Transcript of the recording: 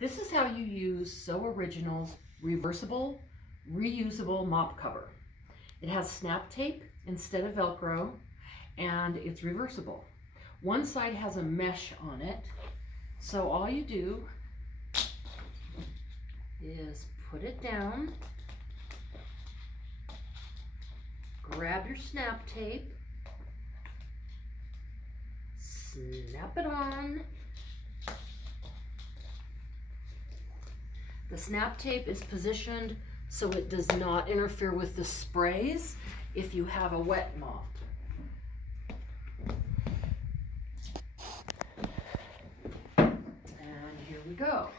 This is how you use So Original's reversible, reusable mop cover. It has snap tape instead of Velcro, and it's reversible. One side has a mesh on it, so all you do is put it down, grab your snap tape, snap it on. The snap tape is positioned so it does not interfere with the sprays if you have a wet mop. And here we go.